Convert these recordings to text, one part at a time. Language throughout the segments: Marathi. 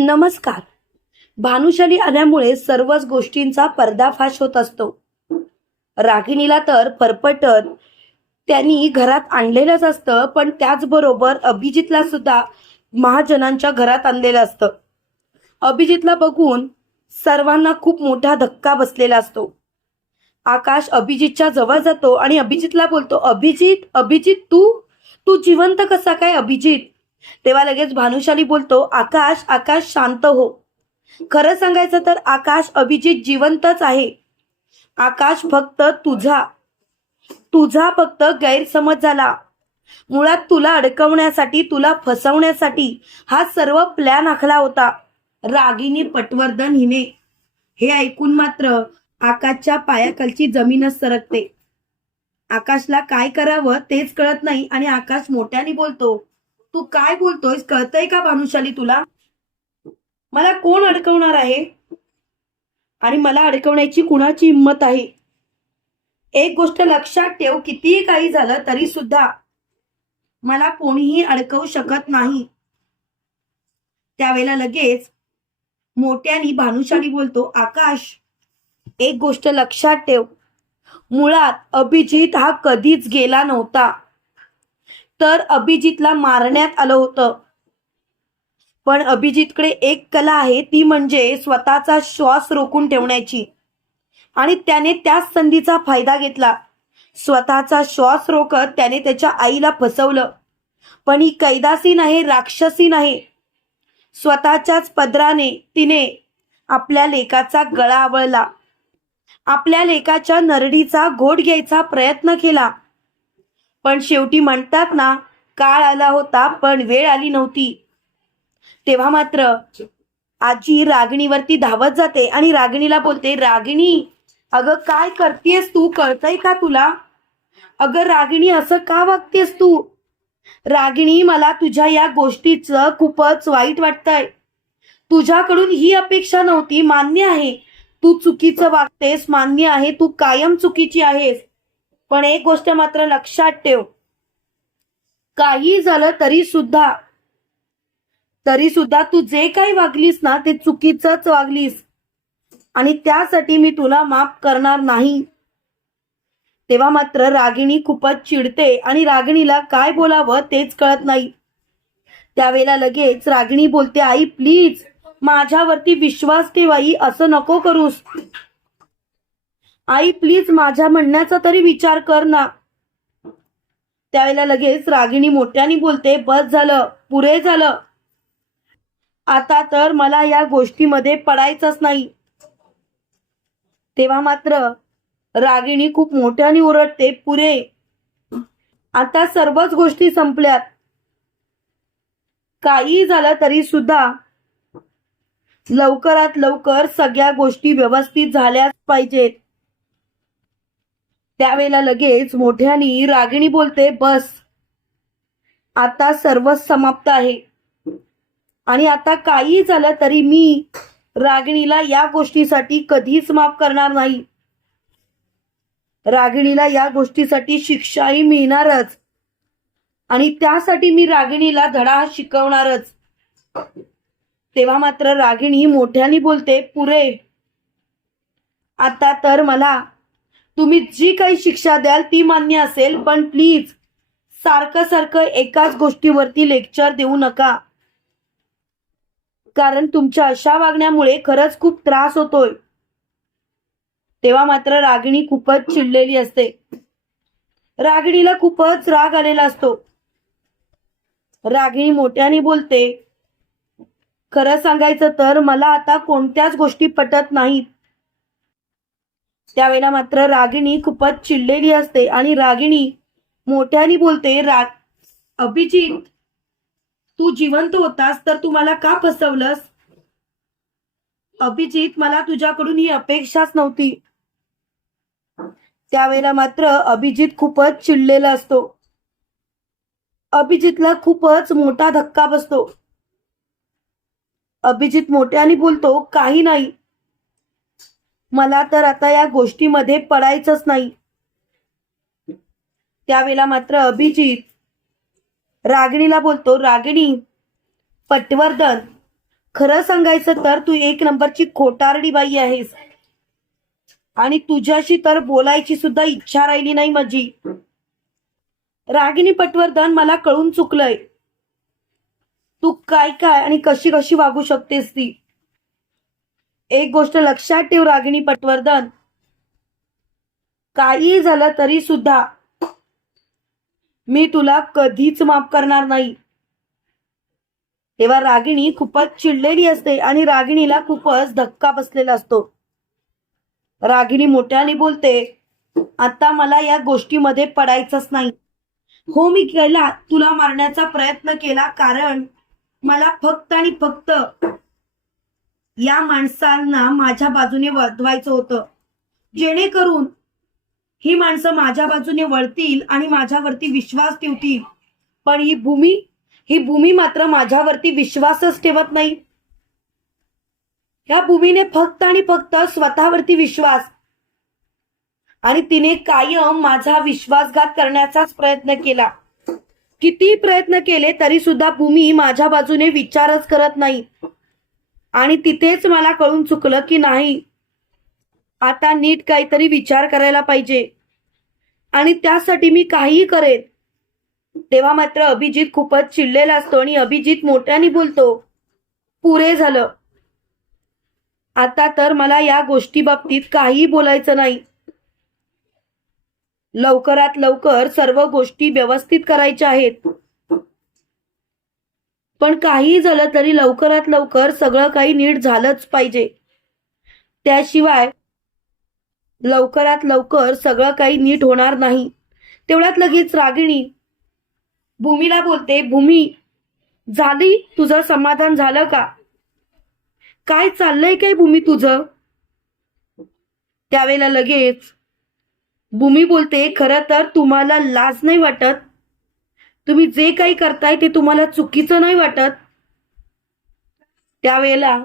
नमस्कार. भानुशाली आल्यामुळे सर्वच गोष्टींचा पर्दाफाश होत असतो. रागिणीला तर फरफटत त्यांनी घरात आणलेलंच असतं पण त्याचबरोबर अभिजितला सुद्धा महाजनांच्या घरात आणलेलं असतं. अभिजितला बघून सर्वांना खूप मोठा धक्का बसलेला असतो. आकाश अभिजितच्या जवळ जातो आणि अभिजितला बोलतो अभिजित अभिजित तू? तू जिवंत कसा काय अभिजित? तेव्हा लगेच भानुशाली बोलतो आकाश आकाश शांत हो. खरं सांगायचं तर आकाश अभिजित जिवंतच आहे. आकाश फक्त तुझा. तुझा फक्त गैरसमज झाला. मुळात तुला अडकवण्यासाठी तुला फसवण्यासाठी हा सर्व प्लॅन आखला होता. रागिनी पटवर्धन हिने. हे ऐकून मात्र आकाशच्या पायाखालची जमीनच सरकते. आकाशला काय करावं तेच कळत नाही आणि आकाश मोठ्याने बोलतो तू काय बोलतोयस? कळतय का भानुशाली तुला? मला कोण अडकवणार आहे? आणि मला अडकवण्याची कुणाची हिंमत आहे? एक गोष्ट लक्षात ठेव कितीही काही झालं तरी सुद्धा मला कोणीही अडकवू शकत नाही. त्यावेळेला लगेच मोठ्यानी भानुशाली बोलतो आकाश एक गोष्ट लक्षात ठेव. मुळात अभिजित हा कधीच गेला नव्हता. तर अभिजितला मारण्यात आलं होतं. पण अभिजितकडे एक कला आहे ती म्हणजे स्वतःचा श्वास रोखून ठेवण्याची. आणि त्याने त्याच संधीचा फायदा घेतला. स्वतःचा श्वास रोखत त्याने त्याच्या आईला फसवलं. पण ही कैदासी नाही राक्षसी नाही. स्वतःच्याच पदराने तिने आपल्या लेकाचा गळा आवळला. आपल्या लेकाच्या नरडीचा घोट घ्यायचा प्रयत्न केला. पण शेवटी म्हणतात ना काळ आला होता पण वेळ आली नव्हती. तेव्हा मात्र आजी रागिणीवरती धावत जाते आणि रागिणीला बोलते रागिणी अगं काय करतेस तू? कळतय का तुला? अगं रागिणी असं का वागतेस तू? रागिणी मला तुझ्या या गोष्टीचं खूपच वाईट वाटतंय. तुझ्याकडून ही अपेक्षा नव्हती मान्य आहे. तू चुकीचं वागतेस मान्य आहे. तू कायम चुकीची आहेस. पण एक गोष्ट मात्र लक्षात ठेव. काही झालं तरी सुद्धा तरी सुद्धा तू जे काही वागलीस ना ते चुकीचंच वागलीस. आणि त्यासाठी मी तुला माफ करणार नाही. तेव्हा मात्र रागिणी खूपच चिडते आणि रागिणीला काय बोलावं तेच कळत नाही. त्यावेळेला लगेच रागिणी बोलते आई प्लीज माझ्यावरती विश्वास ठेवाई असं नको करूस. आई प्लीज माझ्या म्हणण्याचा तरी विचार कर ना. त्यावेळेला लगेच रागिणी मोठ्याने बोलते बस झालं पुरे झालं. आता तर मला या गोष्टीमध्ये पडायचंच नाही. तेव्हा मात्र रागिणी खूप मोठ्याने ओरडते पुरे. आता सर्वच गोष्टी संपल्यात. काही झालं तरी सुद्धा लवकरात लवकर सगळ्या गोष्टी व्यवस्थित झाल्याच पाहिजेत. त्यावेळेला लगेच मोठ्यानी रागिणी बोलते बस आता सर्वच समाप्त आहे. आणि आता काही झालं तरी मी रागिणीला या गोष्टीसाठी कधीच माफ करणार नाही. रागिणीला या गोष्टीसाठी शिक्षाही मिळणारच. आणि त्यासाठी मी रागिणीला धडा शिकवणारच. तेव्हा मात्र रागिणी मोठ्याने बोलते पुरे आता तर मला तुम्ही जी काही शिक्षा द्याल ती मान्य असेल पण प्लीज सारखं सारखं एकाच गोष्टीवरती लेक्चर देऊ नका. कारण तुमच्या अशा वागण्यामुळे खरंच खूप त्रास होतोय. तेव्हा मात्र रागिणी खूपच चिडलेली असते. रागिणीला खूपच राग आलेला असतो. रागिणी मोठ्याने बोलते खरं सांगायचं तर मला आता कोणत्याच गोष्टी पटत नाहीत. त्यावेळेला मात्र रागिणी खूपच चिडलेली असते आणि रागिणी मोठ्याने बोलते राग अभिजित तू जिवंत होतास तर तू मला का फसवलंस? अभिजित मला तुझ्याकडून ही अपेक्षाच नव्हती. त्यावेळेला मात्र अभिजित खूपच चिडलेला असतो. अभिजितला खूपच मोठा धक्का बसतो. अभिजित मोठ्याने बोलतो काही नाही मला तर आता या गोष्टीमध्ये पडायचंच नाही. त्यावेळेला मात्र अभिजित रागिणीला बोलतो रागिणी पटवर्धन खरं सांगायचं तर तू एक नंबरची खोटारडी बाई आहेस. आणि तुझ्याशी तर बोलायची सुद्धा इच्छा राहिली नाही माझी. रागिणी पटवर्धन मला कळून चुकलंय. तू काय काय आणि कशी कशी वागू शकतेस ती? एक गोष्ट लक्षात ठेव रागिणी पटवर्धन. काही झालं तरी सुद्धा मी तुला कधीच माफ करणार नाही. तेव्हा रागिणी खूपच चिडलेली असते आणि रागिणीला खूपच धक्का बसलेला असतो. रागिणी मोठ्याने बोलते आता मला या गोष्टीमध्ये पडायचंच नाही. हो मी केला. तुला मारण्याचा प्रयत्न केला कारण मला फक्त आणि फक्त या माणसांना माझ्या बाजूने वळवायचं होतं. जेणेकरून ही माणसं माझ्या बाजूने वळतील आणि माझ्यावरती विश्वास ठेवतील. पण ही भूमी ही भूमी मात्र माझ्यावरती विश्वासच ठेवत नाही. या भूमीने फक्त आणि फक्त स्वतःवरती विश्वास आणि तिने कायम माझा विश्वासघात करण्याचाच प्रयत्न केला. किती प्रयत्न केले तरी सुद्धा भूमी माझ्या बाजूने विचारच करत नाही. आणि तिथेच मला कळून चुकलं की नाही. आता नीट काहीतरी विचार करायला पाहिजे. आणि त्यासाठी मी काहीही करेन. तेव्हा मात्र अभिजित खूपच चिडलेला असतो आणि अभिजित मोठ्याने बोलतो पुरे झालं. आता तर मला या गोष्टी बाबतीत काहीही बोलायचं नाही. लवकरात लवकर सर्व गोष्टी व्यवस्थित करायच्या आहेत. पण काही झालं तरी लवकरात लवकर सगळं काही नीट झालंच पाहिजे. त्याशिवाय लवकरात लवकर सगळं काही नीट होणार नाही. तेवढ्यात लगेच रागिणी भूमीला बोलते भूमी झाली? तुझं समाधान झालं का? काय चाललंय काय भूमी तुझं? त्यावेळेला लगेच भूमी बोलते खरं तर तुम्हाला लाज नाही वाटत? तुम्ही जे काही करताय ते तुम्हाला चुकीचं नाही वाटत? त्यावेळेला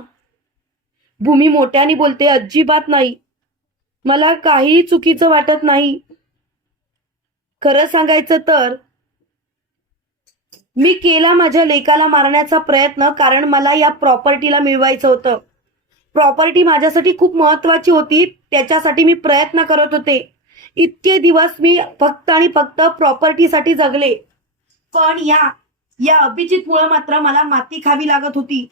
भूमी मोठ्याने बोलते अजिबात नाही. मला काही चुकीचं वाटत नाही. खरं सांगायचं तर मी केला माझ्या लेकाला मारण्याचा प्रयत्न कारण मला या प्रॉपर्टीला मिळवायचं होतं. प्रॉपर्टी माझ्यासाठी खूप महत्वाची होती त्याच्यासाठी मी प्रयत्न करत होते. इतके दिवस मी फक्त आणि फक्त प्रॉपर्टीसाठी जगले. पण या या अभिजितमुळे मात्र मला माती खावी लागत होती.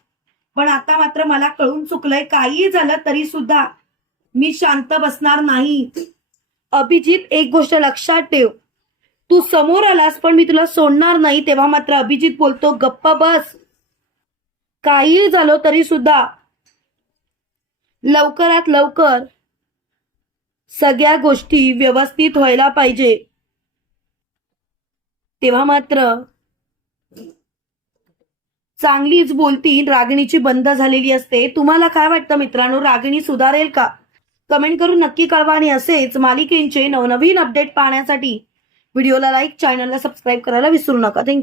पण आता मात्र मला कळून चुकलंय काही झालं तरी सुद्धा मी शांत बसणार नाही. अभिजित एक गोष्ट लक्षात ठेव. तू समोर आलास पण मी तुला सोडणार नाही तेव्हा मात्र अभिजित बोलतो गप्प बस. काही झालं तरी सुद्धा लवकरात लवकर सगळ्या गोष्टी व्यवस्थित व्हायला पाहिजे. तेव्हा मात्र चांगलीच बोलती रागिणीची बंद झालेली असते. तुम्हाला काय वाटतं मित्रांनो? रागिणी सुधारेल का? कमेंट करून नक्की कळवा आणि असेच मालिकेंचे नवनवीन अपडेट पाहण्यासाठी व्हिडिओला लाईक चॅनलला सबस्क्राईब करायला विसरू नका. थँक्यू